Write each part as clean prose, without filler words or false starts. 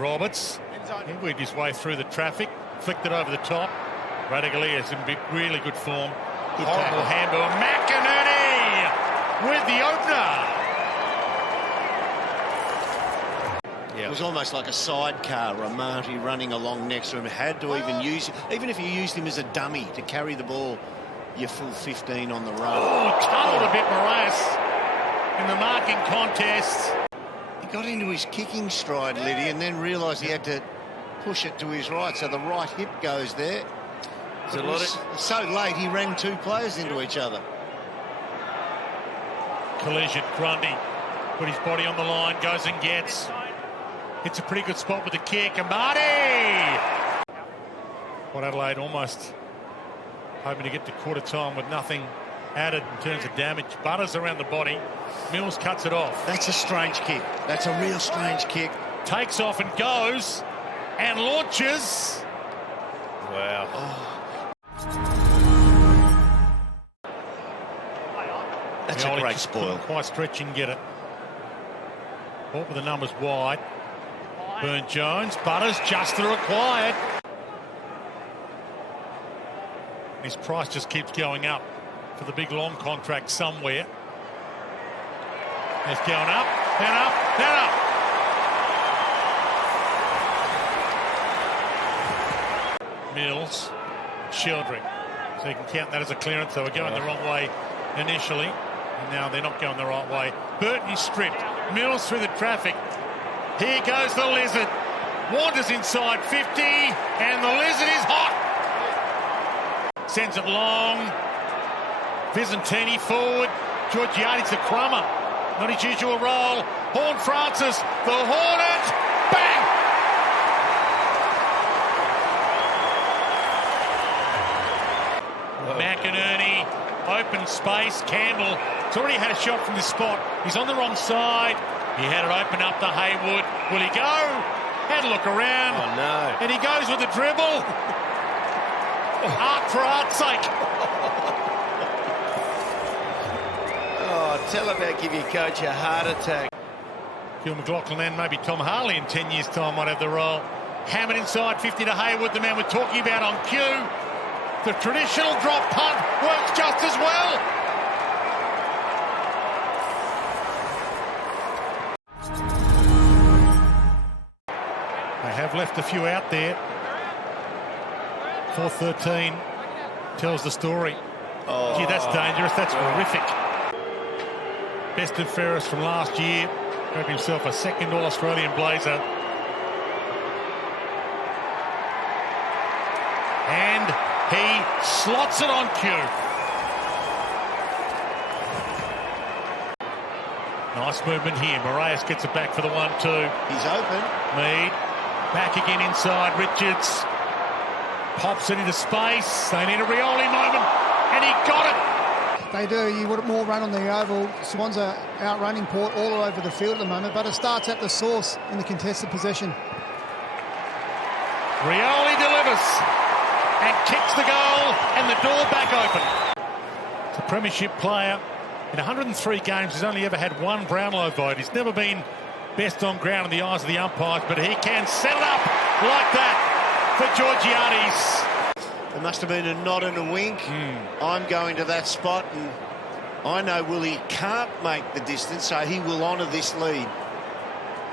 Roberts, he weaved his way through the traffic, flicked it over the top. Radagalia's in really good form. Horrible handball. McInerney with the opener. Yeah. It was almost like a sidecar. Ramati running along next to him. Had to even if you used him as a dummy to carry the ball, your full 15 on the run. Oh, tunnelled a bit, Moraes, in the marking contest. He got into his kicking stride, Liddy, and then realised he had to push it to his right, so the right hip goes there. So late, he ran two players into each other. Collision. Grundy put his body on the line, goes and gets. Hits a pretty good spot with the kick. Amati! What Adelaide almost hoping to get to quarter time with nothing added in terms of damage. Butters around the body. Mills cuts it off. That's a strange kick. That's a real strange kick. Takes off and goes and launches. Wow. Oh. That's a great spoil. Quite stretch and get it. Caught with the numbers wide. Burne-Jones, Butters just the required. His price just keeps going up for the big long contract somewhere. It's going up, and up, and up. Mills, Sheldrick. So you can count that as a clearance. They were going the wrong way initially, and now they're not going the right way. Burton stripped. Mills through the traffic. Here goes the Lizard. Wanders inside 50, and the Lizard is hot. Sends it long. Visentini forward. Georgiades the crummer. Not his usual role. Horn Francis, the Hornet. Bang! McInerney, open space. Campbell has already had a shot from this spot. He's on the wrong side. He had it open up to Haywood. Will he go? Had a look around. Oh, no. And he goes with the dribble. Art for art's sake. Oh, tell about give your coach a heart attack. Gil McLaughlin and maybe Tom Harley in 10 years' time might have the role. Hammered inside 50 to Haywood, the man we're talking about on cue. The traditional drop punt works just as well. They have left a few out there. 4-13 tells the story. Oh. Gee, that's dangerous. That's horrific. Best and fairest from last year. Grabbed himself a second All-Australian blazer. And he slots it on cue. Nice movement here. Moraes gets it back for the 1-2. He's open. Mead back again inside. Richards pops it into space. They need a Rioli moment, and he got it. They do. You want more run on the Oval. Swans are outrunning Port all over the field at the moment, but it starts at the source in the contested possession. Rioli delivers and kicks the goal, and the door back open. It's a premiership player. In 103 games, he's only ever had one Brownlow vote. He's never been best on ground in the eyes of the umpires, but he can set it up like that for Georgiades. There must have been a nod and a wink. I'm going to that spot, and I know Willie can't make the distance, so he will honour this lead.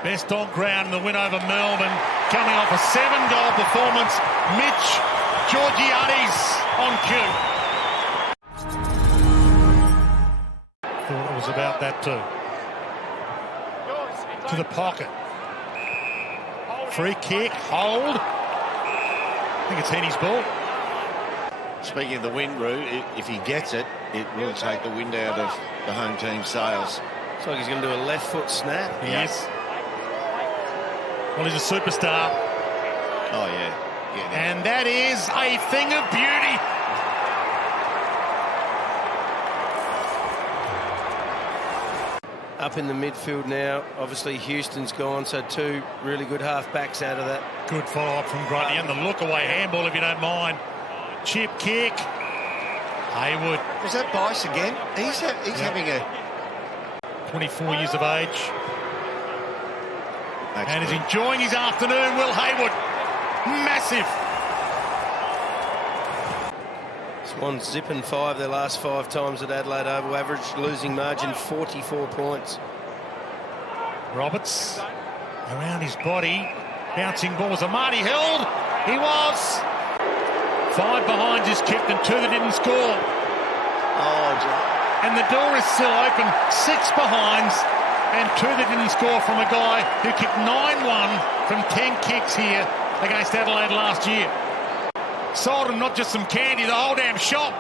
Best on ground in the win over Melbourne, coming off a 7-goal performance. Mitch Georgiades on cue. Thought it was about that too. To the pocket. Free kick, hold. I think it's Henny's ball. Speaking of the wind, Roo, if he gets it, it will take the wind out of the home team's sails. Looks like he's going to do a left foot snap. He is. Well, he's a superstar. Oh, yeah. And that is a thing of beauty. Up in the midfield now. Obviously, Houston's gone, so two really good half-backs out of that. Good follow-up from Grundy, and the look-away handball, if you don't mind. Chip kick. Haywood. Was that Bice again? He's having a... 24 years of age. And he's enjoying his afternoon, Will Hayward. Massive. Swans zipping 5 their last 5 times at Adelaide Oval. Average losing margin 44 points. Roberts around his body. Bouncing balls. Amati held. He was. 5 behinds is kicked and 2 that didn't score. Oh, John. And the door is still open. 6 behinds and 2 that didn't score from a guy who kicked 9-1 from 10 kicks here against Adelaide last year. Sold him not just some candy, the whole damn shop.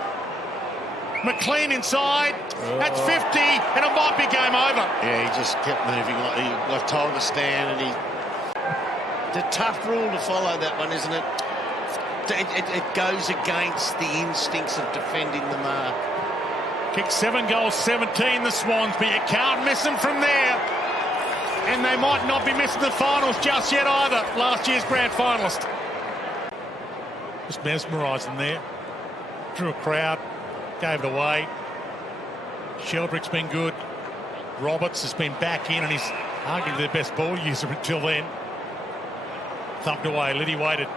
McLean inside. That's 50, and it might be game over. Yeah, he just kept moving. He got told to stand, and he... It's a tough rule to follow, that one, isn't it? It goes against the instincts of defending the mark. Kicked 7 goals, 17 the Swans, but you can't miss them from there. And they might not be missing the finals just yet either. Last year's grand finalist. Just mesmerising there. Drew a crowd, gave it away. Sheldrick's been good. Roberts has been back in and he's arguably their best ball user until then. Thumped away, Liddy waited.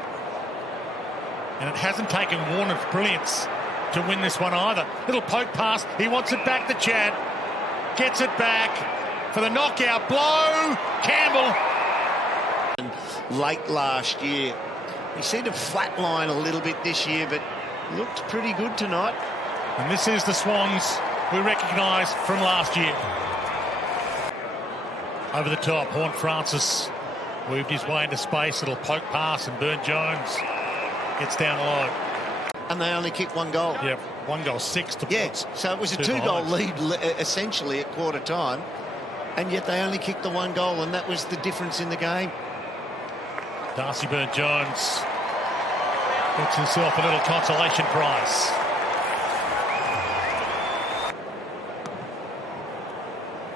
And it hasn't taken Warner's brilliance to win this one either. Little poke pass, he wants it back to Chad. Gets it back for the knockout blow. Campbell. Late last year. He seemed to flatline a little bit this year, but looked pretty good tonight. And this is the Swans we recognise from last year. Over the top, Horn Francis moved his way into space. Little poke pass and Burn Jones gets down low. And they only kicked 1 goal. Yep, 1 goal, 6 to Yes, so it was a 2-goal lead essentially at quarter time, and yet they only kicked the 1 goal, and that was the difference in the game. Darcy Burn-Jones gets himself a little consolation prize.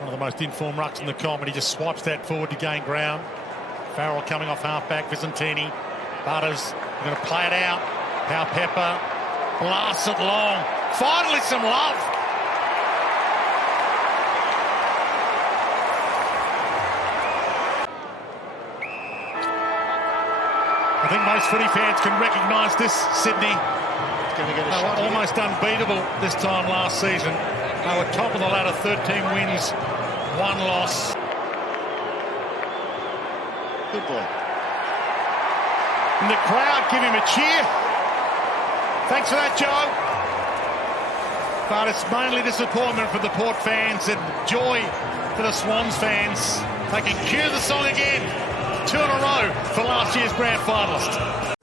One of the most informed rucks in the comp, and he just swipes that forward to gain ground. Farrell coming off half-back, Vicentini. Butters going to play it out. Powell Pepper blasts it long. Finally some love. I think most footy fans can recognise this, Sydney. They were almost unbeatable this time last season. They were top of the ladder, 13 wins, 1 loss. Good boy. And the crowd give him a cheer. Thanks for that, Joe. But it's mainly disappointment for the Port fans and joy for the Swans fans. They can cue the song again. 2 in a row for last year's grand finalist.